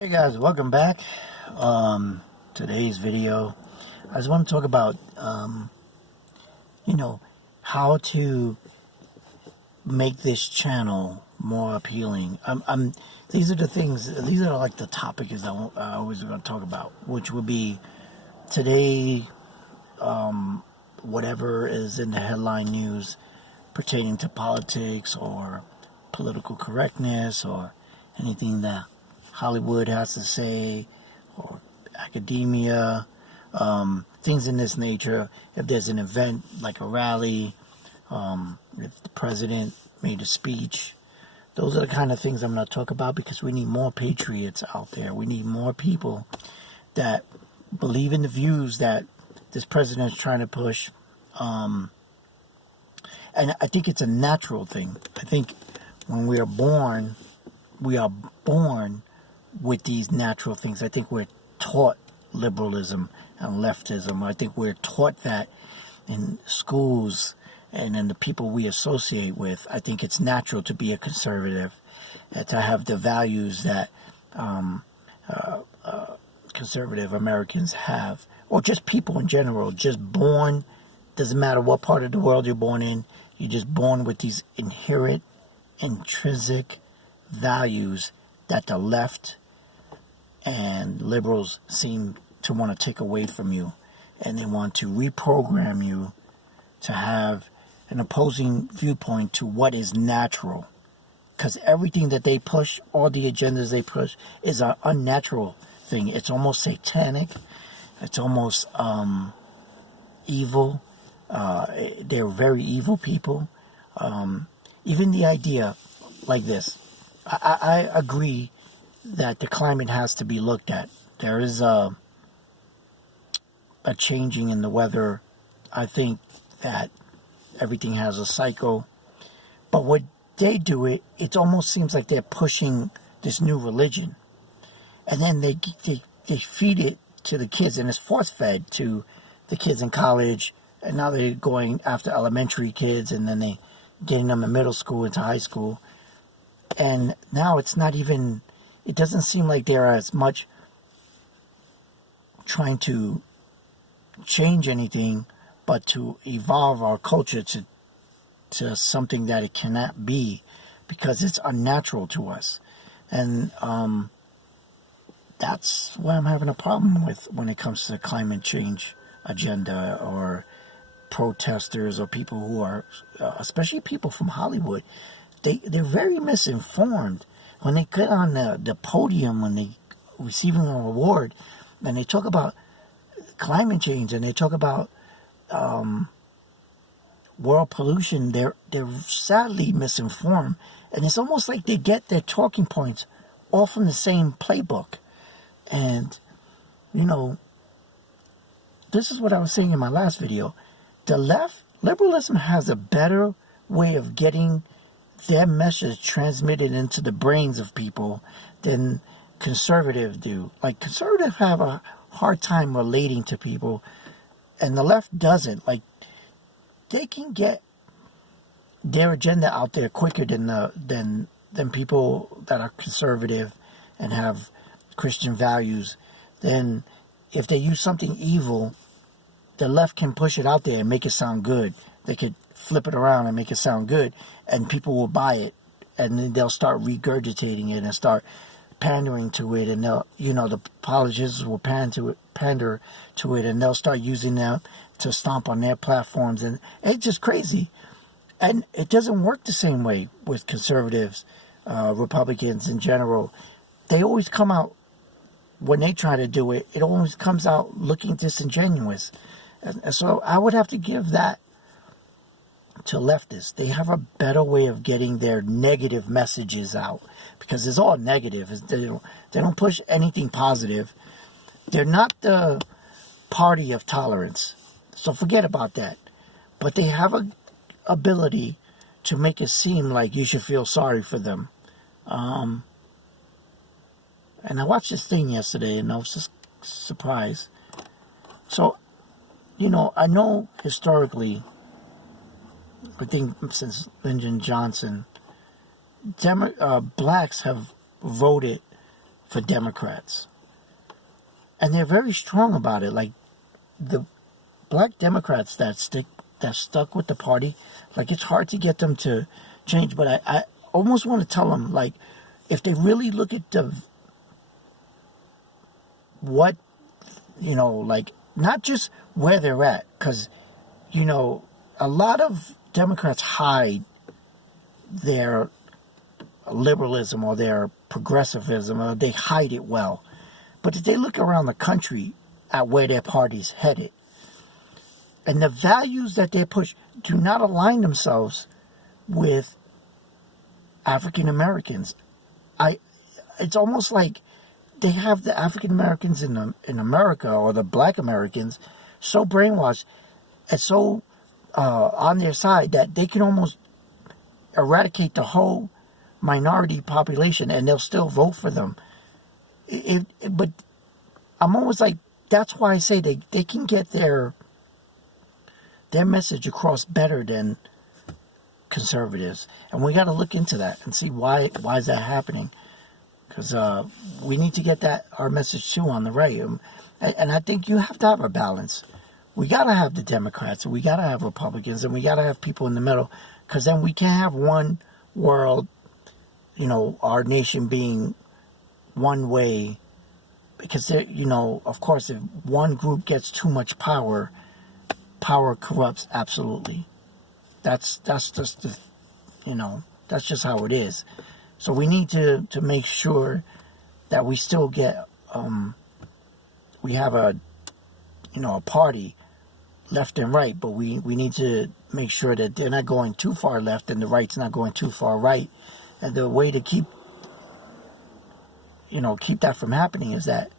Hey guys, welcome back. Today's video, I just want to talk about, how to make this channel more appealing. These are the things, these are like the topics I always going to talk about, which would be today, whatever is in the headline news pertaining to politics or political correctness or anything that Hollywood has to say, or academia, things in this nature. If there's an event like a rally, if the president made a speech, those are the kind of things I'm going to talk about, because we need more patriots out there. We need more people that believe in the views that this president is trying to push. And I think it's a natural thing. I think when we are born with these natural things. I think we're taught liberalism and leftism. I think we're taught that in schools and in the people we associate with. I think it's natural to be a conservative, to have the values that conservative Americans have, or just people in general, just born, doesn't matter what part of the world you're born in, you're just born with these inherent, intrinsic values that the left and liberals seem to want to take away from you, and they want to reprogram you to have an opposing viewpoint to what is natural, because everything that they push, all the agendas they push, is an unnatural thing. It's almost satanic. It's almost evil. They're very evil people. Even the idea like this, I agree that the climate has to be looked at. There is a changing in the weather. I think that everything has a cycle. But what they do, it almost seems like they're pushing this new religion. And then they feed it to the kids, and it's force-fed to the kids in college. And now they're going after elementary kids, and then they getting them in middle school into high school. And now it's not even, it doesn't seem like they're as much trying to change anything, but to evolve our culture to something that it cannot be, because it's unnatural to us. And that's what I'm having a problem with when it comes to the climate change agenda, or protesters, or people who are, especially people from Hollywood. They're very misinformed. When they get on the podium, when they receiving an award, and they talk about climate change, and they talk about world pollution, they're sadly misinformed. And it's almost like they get their talking points all from the same playbook. And, this is what I was saying in my last video. The left, liberalism, has a better way of getting their message transmitted into the brains of people than conservatives do. Like, conservatives have a hard time relating to people, and the left doesn't. Like, they can get their agenda out there quicker than people that are conservative and have Christian values. Then if they use something evil, the left can push it out there and make it sound good. They could flip it around and make it sound good, and people will buy it, and then they'll start regurgitating it and start pandering to it, and they'll, the politicians will pander to it, and they'll start using them to stomp on their platforms, and it's just crazy. And it doesn't work the same way with conservatives, Republicans in general. They always come out, when they try to do it, it always comes out looking disingenuous. And so I would have to give that to leftists. They have a better way of getting their negative messages out, because it's all negative. They don't push anything positive. They're not the party of tolerance, so forget about that. But they have a ability to make it seem like you should feel sorry for them. And I watched this thing yesterday, and I was just surprised. So, I know historically, I think since Lyndon Johnson, blacks have voted for Democrats. And they're very strong about it. Like the black Democrats that stuck with the party, like it's hard to get them to change. But I almost want to tell them, like, if they really look at what, like, not just where they're at, because, a lot of Democrats hide their liberalism or their progressivism, or they hide it well. But if they look around the country at where their party's headed, and the values that they push do not align themselves with African Americans. It's almost like they have the African Americans in America, or the black Americans, so brainwashed and so on their side that they can almost eradicate the whole minority population and they'll still vote for them. But I'm almost like, that's why I say they can get their message across better than conservatives. And we got to look into that and see why is that happening. Because we need to get our message too on the right. And I think you have to have a balance. We got to have the Democrats, we got to have Republicans, and we got to have people in the middle. Because then we can't have one world, our nation being one way. Because, of course, if one group gets too much power corrupts absolutely. That's just that's just how it is. So we need to make sure that we still get we have a party left and right, but we need to make sure that they're not going too far left and the right's not going too far right. And the way to keep that from happening is that